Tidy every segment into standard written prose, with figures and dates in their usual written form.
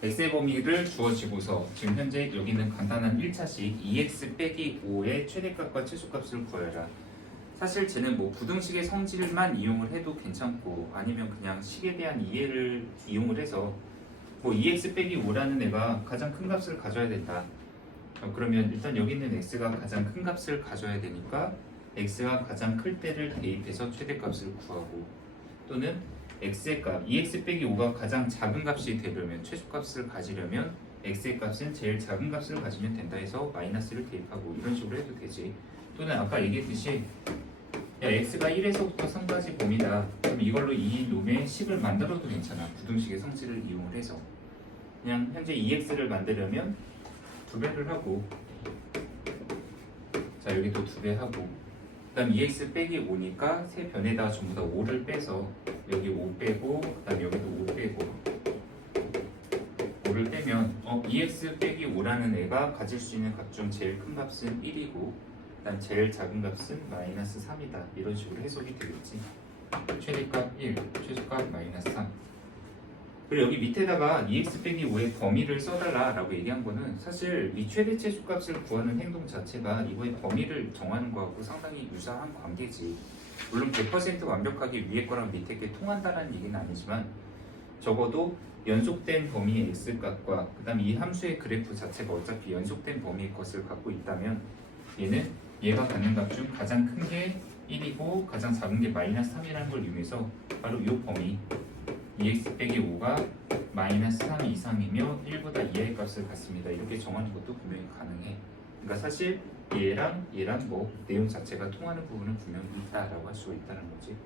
x의 범위를 주어지고서 지금 현재 여기는 간단한 1차식 2x 빼기 5의 최대값과 최소값을 구해라. 사실 쟤는 뭐 부등식의 성질만 이용을 해도 괜찮고 아니면 그냥 식에 대한 이해를 이용을 해서 뭐 2x 빼기 5라는 애가 가장 큰 값을 가져야 된다. 그러면 일단 여기 있는 x가 가장 큰 값을 가져야 되니까 x가 가장 클 때를 대입해서 최대값을 구하고, 또는 x의 값 2x 빼기 5가 가장 작은 값이 되려면 최소값을 가지려면 x의 값은 제일 작은 값을 가지면 된다 해서 마이너스를 대입하고 이런 식으로 해도 되지. 또는 아까 얘기했듯이 야 x가 1에서부터 3까지 범위다. 그럼 이걸로 이 놈의 식을 만들어도 괜찮아. 부등식의 성질을 이용을 해서 그냥 현재 2x를 만들려면 2배를 하고, 자 여기도 2배 하고, 그 다음 2x 빼기 5니까 세 변에다가 전부 다 5를 빼서 여기 5 빼고, 그 다음 여기도 5 빼고 5를 빼면 2x 빼기 5라는 애가 가질 수 있는 값 중 제일 큰 값은 1이고 일단 제일 작은 값은 마이너스 3이다. 이런 식으로 해석이 되겠지. 최대값 1, 최소값 마이너스 3. 그리고 여기 밑에다가 2x 빼기 5의 범위를 써달라 라고 얘기한 거는 사실 이 최대 최소값을 구하는 행동 자체가 이거의 범위를 정하는 거하고 상당히 유사한 관계지. 물론 100% 완벽하게 위에 거랑 밑에 게 통한다라는 얘기는 아니지만 적어도 연속된 범위의 x값과 그 다음 이 함수의 그래프 자체가 어차피 연속된 범위의 것을 갖고 있다면 얘는 얘가 갖는 값 중 가장 큰 게 1이고 가장 작은 게 마이너스 3이라는 걸 이용해서 바로 이 범위 2x 빼기 5가 마이너스 3 이상이며 1보다 이하의 값을 갖습니다. 이렇게 정하는 것도 분명히 가능해. 그러니까 사실 얘랑 뭐 내용 자체가 통하는 부분은 분명히 있다라고 할 수가 있다는 거지.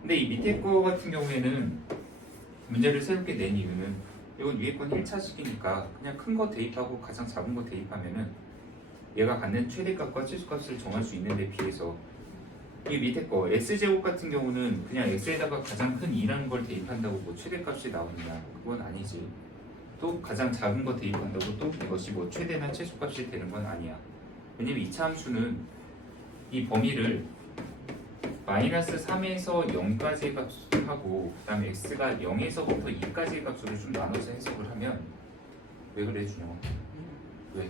근데 이 밑에 거 같은 경우에는 문제를 새롭게 낸 이유는 이건 위에 건 1차식이니까 그냥 큰 거 대입하고 가장 작은 거 대입하면은 얘가 갖는 최대값과 최소값을 정할 수 있는데 비해서 이 밑에 거 x제곱 같은 경우는 그냥 x에다가 가장 큰 2라는 걸 대입한다고 뭐 최대값이 나오느냐, 그건 아니지. 또 가장 작은 거 대입한다고 또 이것이 뭐 최대나 최소값이 되는 건 아니야. 왜냐면 2차 함수는 이 범위를 마이너스 3에서 0까지의 값하고 그 다음에 x가 0에서부터 2까지의 값으로 좀 나눠서 해석을 하면 왜 그래 준영아? 왜?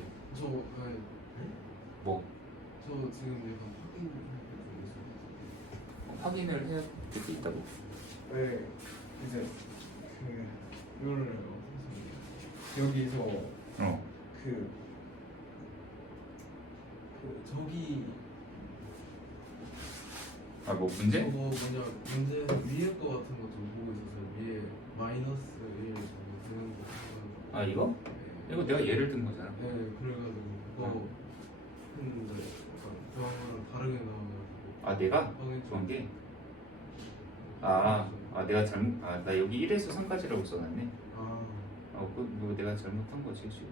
뭐? 저 지금 약간 확인을 해야 될 게 있다고? 네, 이제 이거를 여기서 그 저기 뭐 문제? 저거 먼저 문제 위에 거 같은 거 좀 보고 있었어요. 위에 마이너스 1 정도 되는 거. 이거? 네. 이거 내가 예를 든 거잖아. 네, 그래가지고 그거 했는데 약간 저랑 다르게 나와가지고. 내가? 확인 좀. 그런 게? 내가 잘못, 나 여기 1에서 3까지라고 써놨네. 뭐 내가 잘못한 거지 지금.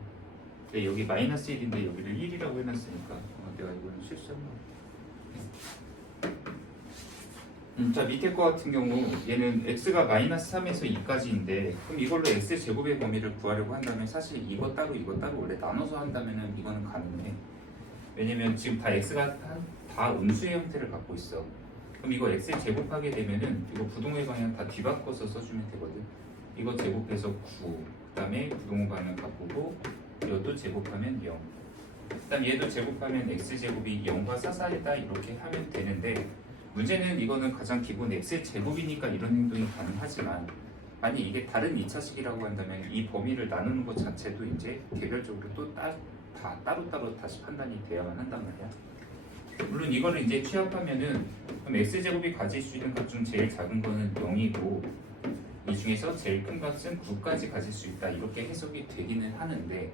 근데 여기 마이너스 1인데 여기를 1이라고 해놨으니까 내가 이거는 실수한 거. 자 밑에 거 같은 경우 얘는 x가 마이너스 3에서 2까지인데 그럼 이걸로 x제곱의 범위를 구하려고 한다면 사실 이거 따로 원래 나눠서 한다면 이거는 가능해. 왜냐면 지금 다 x가 다 음수의 형태를 갖고 있어. 그럼 이거 x에 제곱하게 되면은 이거 부동의 방향 다 뒤바꿔서 써주면 되거든. 이거 제곱해서 9, 그 다음에 부동의 방향 바꾸고 이것도 제곱하면 0, 그 다음 얘도 제곱하면 x제곱이 0과 사사이다 이렇게 하면 되는데 문제는 이거는 가장 기본 x제곱이니까 이런 행동이 가능하지만 만약 이게 다른 2차식이라고 한다면 이 범위를 나누는 것 자체도 이제 개별적으로 또 다 따로따로 다시 판단이 돼야만 한단 말이야. 물론 이거를 이제 취합하면은 그럼 x제곱이 가질 수 있는 값 중 제일 작은 거는 0이고 이 중에서 제일 큰 값은 9까지 가질 수 있다 이렇게 해석이 되기는 하는데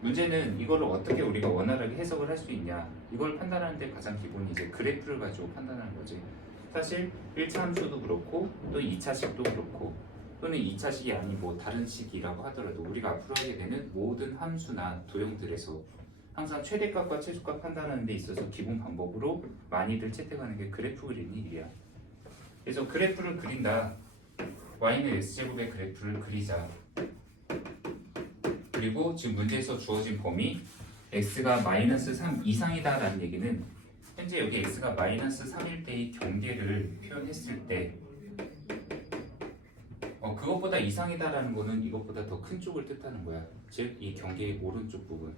문제는 이거를 어떻게 우리가 원활하게 해석을 할 수 있냐, 이걸 판단하는데 가장 기본이 이제 그래프를 가지고 판단하는 거지. 사실 1차 함수도 그렇고 또 2차식도 그렇고 또는 2차식이 아닌 뭐 다른 식이라고 하더라도 우리가 앞으로 하게 되는 모든 함수나 도형들에서 항상 최대값과 최소값 판단하는 데 있어서 기본 방법으로 많이들 채택하는 게 그래프 그리는 일이야. 그래서 그래프를 그린다. y는 x제곱의 그래프를 그리자. 그리고 지금 문제에서 주어진 범위 x가 마이너스 3 이상이다 라는 얘기는 현재 여기 x가 마이너스 3일 때의 경계를 표현했을 때 그 그것보다 이상이다라는 거는 이것보다 더 큰 쪽을 뜻하는 거야. 즉 이 경계의 오른쪽 부분.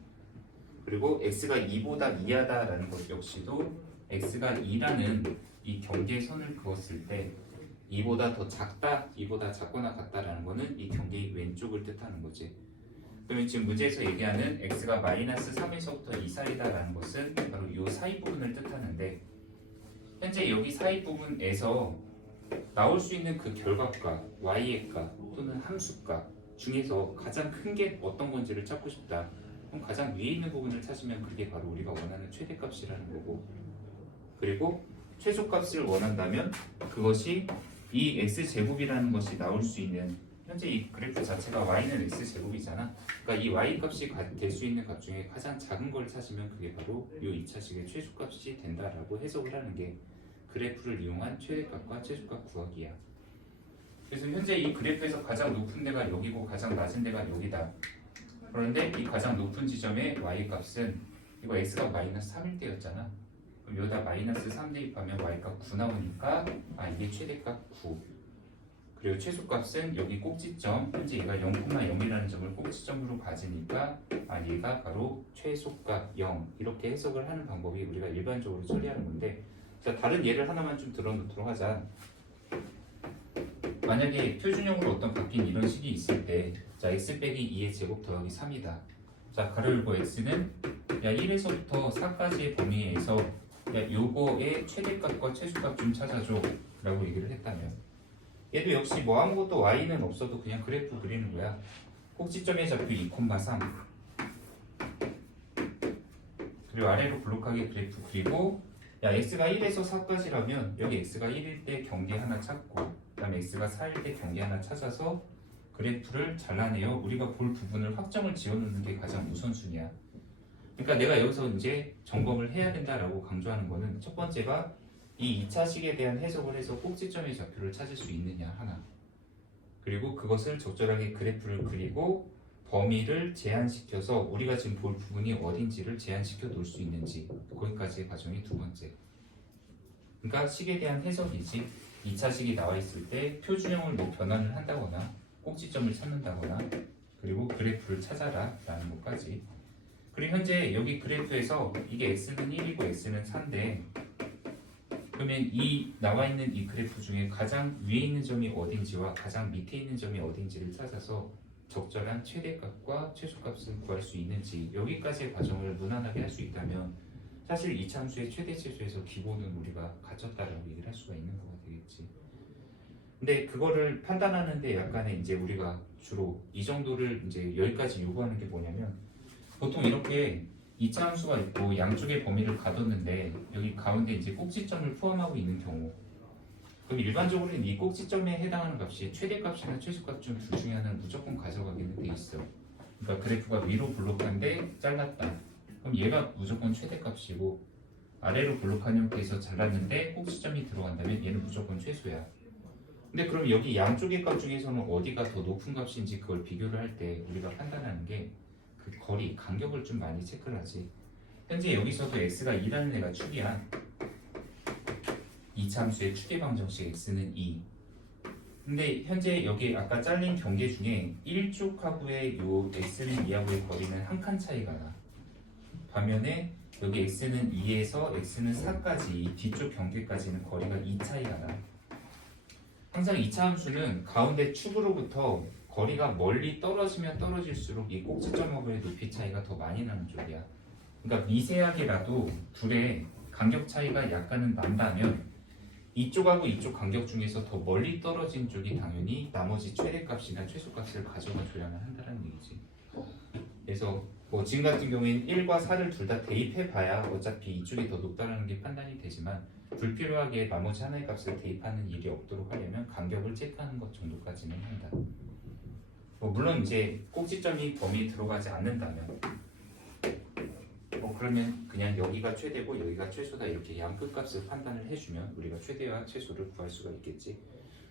그리고 x가 2보다 이하다라는 것 역시도 x가 2라는 이 경계선을 그었을 때 2보다 더 작다, 2보다 작거나 같다라는 거는 이 경계의 왼쪽을 뜻하는 거지. 그러면 지금 문제에서 얘기하는 x가 마이너스 3에서부터 2 사이다라는 것은 바로 이 사이 부분을 뜻하는데 현재 여기 사이 부분에서 나올 수 있는 그 결과값, y의 값 또는 함수값 중에서 가장 큰 게 어떤 건지를 찾고 싶다. 그럼 가장 위에 있는 부분을 찾으면 그게 바로 우리가 원하는 최대값이라는 거고, 그리고 최소값을 원한다면 그것이 이 x제곱이라는 것이 나올 수 있는, 현재 이 그래프 자체가 y는 x제곱이잖아. 그러니까 이 y값이 될 수 있는 값 중에 가장 작은 걸 찾으면 그게 바로 이 2차식의 최소값이 된다라고 해석을 하는 게 그래프를 이용한 최대값과 최소값 구하기야. 그래서 현재 이 그래프에서 가장 높은 데가 여기고 가장 낮은 데가 여기다. 그런데 이 가장 높은 지점의 y값은 이거 x가 마이너스 3일 때였잖아. 그럼 여기다 마이너스 3 대입하면 y값 9 나오니까 이게 최대값 9. 그리고 최소값은 여기 꼭지점, 현재 얘가 0,0이라는 점을 꼭지점으로 가지니까 얘가 바로 최소값 0. 이렇게 해석을 하는 방법이 우리가 일반적으로 처리하는 건데, 자, 다른 예를 하나만 좀 들어놓도록 하자. 만약에 표준형으로 어떤 바뀐 이런 식이 있을 때, 자, x 빼기 2의 제곱 더하기 3이다. 자, 가로 열고 x는 1에서부터 4까지의 범위에서 요거의 최대값과 최소값 좀 찾아줘 라고 얘기를 했다면, 얘도 역시 뭐 아무것도 y는 없어도 그냥 그래프 그리는 거야. 꼭지점의 좌표 2,3, 그리고 아래로 블록하게 그래프 그리고 x가 1에서 4까지라면 여기 x가 1일 때 경계 하나 찾고, 그 다음에 x가 4일 때 경계 하나 찾아서 그래프를 잘라내어 우리가 볼 부분을 확정을 지어놓는 게 가장 우선순위야. 그러니까 내가 여기서 이제 점검을 해야 된다라고 강조하는 거는, 첫 번째가 이 2차식에 대한 해석을 해서 꼭지점의 좌표를 찾을 수 있느냐 하나, 그리고 그것을 적절하게 그래프를 그리고 범위를 제한시켜서 우리가 지금 볼 부분이 어딘지를 제한시켜 놓을 수 있는지, 거기까지의 과정이 두 번째. 그러니까 식에 대한 해석이지, 2차식이 나와 있을 때 표준형을 뭐 변환을 한다거나 꼭지점을 찾는다거나 그리고 그래프를 찾아라 라는 것까지. 그리고 현재 여기 그래프에서 이게 x는 1이고 x는 4인데, 그러면 이 나와 있는 이 그래프 중에 가장 위에 있는 점이 어딘지와 가장 밑에 있는 점이 어딘지를 찾아서 적절한 최대값과 최소값을 구할 수 있는지, 여기까지의 과정을 무난하게 할 수 있다면 사실 이차함수의 최대 최소에서 기본은 우리가 갖췄다라고 얘기를 할 수가 있는 거가 되겠지. 근데 그거를 판단하는데 약간의 이제 우리가 주로 이 정도를 이제 여기까지 요구하는 게 뭐냐면, 보통 이렇게 이차함수가 있고 양쪽의 범위를 가뒀는데 여기 가운데 이제 꼭지점을 포함하고 있는 경우, 그럼 일반적으로는 이 꼭지점에 해당하는 값이 최대값이나 최소값 중 둘 중에 하나는 무조건 가져가기는 돼 있어. 그러니까 그래프가 위로 블록한데 잘랐다. 그럼 얘가 무조건 최대값이고, 아래로 블록한 형태에서 잘랐는데 꼭지점이 들어간다면 얘는 무조건 최소야. 근데 그럼 여기 양쪽의 값 중에서는 어디가 더 높은 값인지 그걸 비교를 할 때 우리가 판단하는 게 그 거리, 간격을 좀 많이 체크를 하지. 현재 여기서도 x가 2라는 애가 축이야. 이차함수의 추계방 정식 x는 2. 근데 현재 여기 아까 잘린 경계 중에 1쪽하고의 요 x는 2하고의 거리는 한 칸 차이가 나. 반면에 여기 x는 2에서 x는 4까지 이 뒤쪽 경계까지는 거리가 2 차이가 나. 항상 이차함수는 가운데 축으로부터 거리가 멀리 떨어지면 떨어질수록 이 꼭지점하고의 높이 차이가 더 많이 나는 쪽이야. 그러니까 미세하게라도 둘의 간격 차이가 약간은 난다면 이쪽하고 이쪽 간격 중에서 더 멀리 떨어진 쪽이 당연히 나머지 최대값이나 최소값을 가져가 줘야만 한다는 얘기지. 그래서 뭐 지금 같은 경우에는 1과 4를 둘 다 대입해 봐야 어차피 이쪽이 더 높다는 게 판단이 되지만, 불필요하게 나머지 하나의 값을 대입하는 일이 없도록 하려면 간격을 체크하는 것 정도까지는 한다. 뭐 물론 이제 꼭지점이 범위에 들어가지 않는다면 그러면 그냥 여기가 최대고 여기가 최소다 이렇게 양 끝값을 판단을 해주면 우리가 최대와 최소를 구할 수가 있겠지.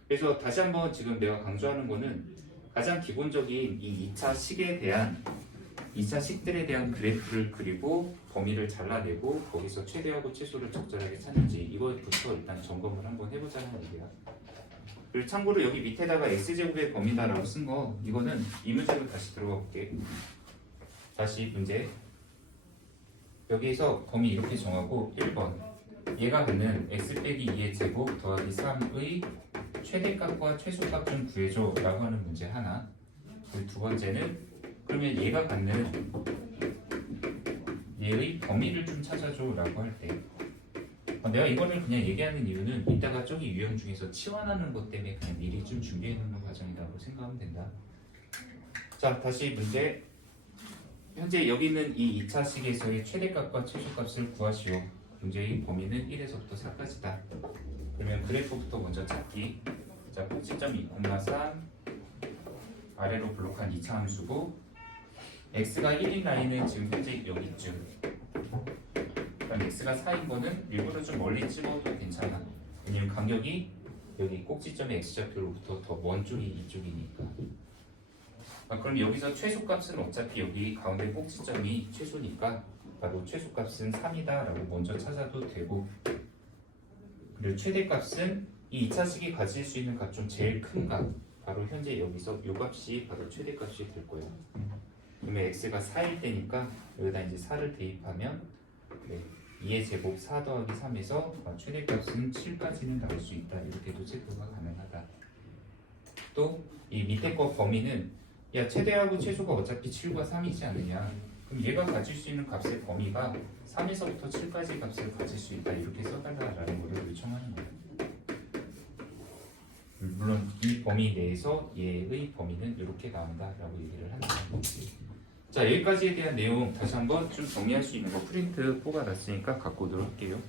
그래서 다시 한번 지금 내가 강조하는 거는 가장 기본적인 이 2차 식에 대한 2차 식들에 대한 그래프를 그리고 범위를 잘라내고 거기서 최대하고 최소를 적절하게 찾는지, 이거부터 일단 점검을 한번 해보자는 얘기야. 그리고 참고로 여기 밑에다가 x제곱의 범위다라고 쓴 거 이거는 이 문제로 다시 들어가 볼게. 다시 문제. 여기에서 범위 이렇게 정하고 1번 얘가 갖는 x 빼기 2의 제곱 더하기 3의 최대값과 최소값 좀 구해줘 라고 하는 문제 하나. 그리고 두 번째는 그러면 얘가 갖는 얘의 범위를 좀 찾아줘 라고 할 때 내가 이거를 그냥 얘기하는 이유는 이따가 저기 유형 중에서 치환하는 것 때문에 그냥 미리 좀 준비해 놓는 과정이라고 생각하면 된다. 자, 다시 문제. 현재 여기 있는 이 2차식에서의 최대값과 최소값을 구하시오. 문제의 범위는 1에서부터 4까지다. 그러면 그래프부터 먼저 찾기. 자, 꼭지점 2,3 아래로 블록한 2차 함수고 x가 1인 라인은 지금 현재 여기쯤. 그럼 x가 4인 거는 일부러 좀 멀리 찍어도 괜찮아. 왜냐면 간격이 여기 꼭지점의 x좌표로부터 더 먼 쪽이 이쪽이니까. 그럼 여기서 최소값은 어차피 여기 가운데 꼭지점이 최소니까 바로 최소값은 3이다 라고 먼저 찾아도 되고, 그리고 최대값은 이 2차식이 가질 수 있는 값 중 제일 큰 값, 바로 현재 여기서 이 값이 바로 최대값이 될 거예요. 그러면 x가 4일 때니까 여기다 이제 4를 대입하면 2의 제곱 4 더하기 3에서 최대값은 7까지는 나올 수 있다. 이렇게도 체크가 가능하다. 또 이 밑에 거 범위는 야 최대하고 최소가 어차피 7과 3이지 않느냐. 그럼 얘가 가질 수 있는 값의 범위가 3에서부터 7까지 값을 가질 수 있다. 이렇게 써달라라는 거를 요청하는 거예요. 물론 이 범위 내에서 얘의 범위는 이렇게 나온다라고 얘기를 한다는 거지. 자, 여기까지에 대한 내용 다시 한번 좀 정리할 수 있는 거 프린트 뽑아놨으니까 갖고 오도록 할게요.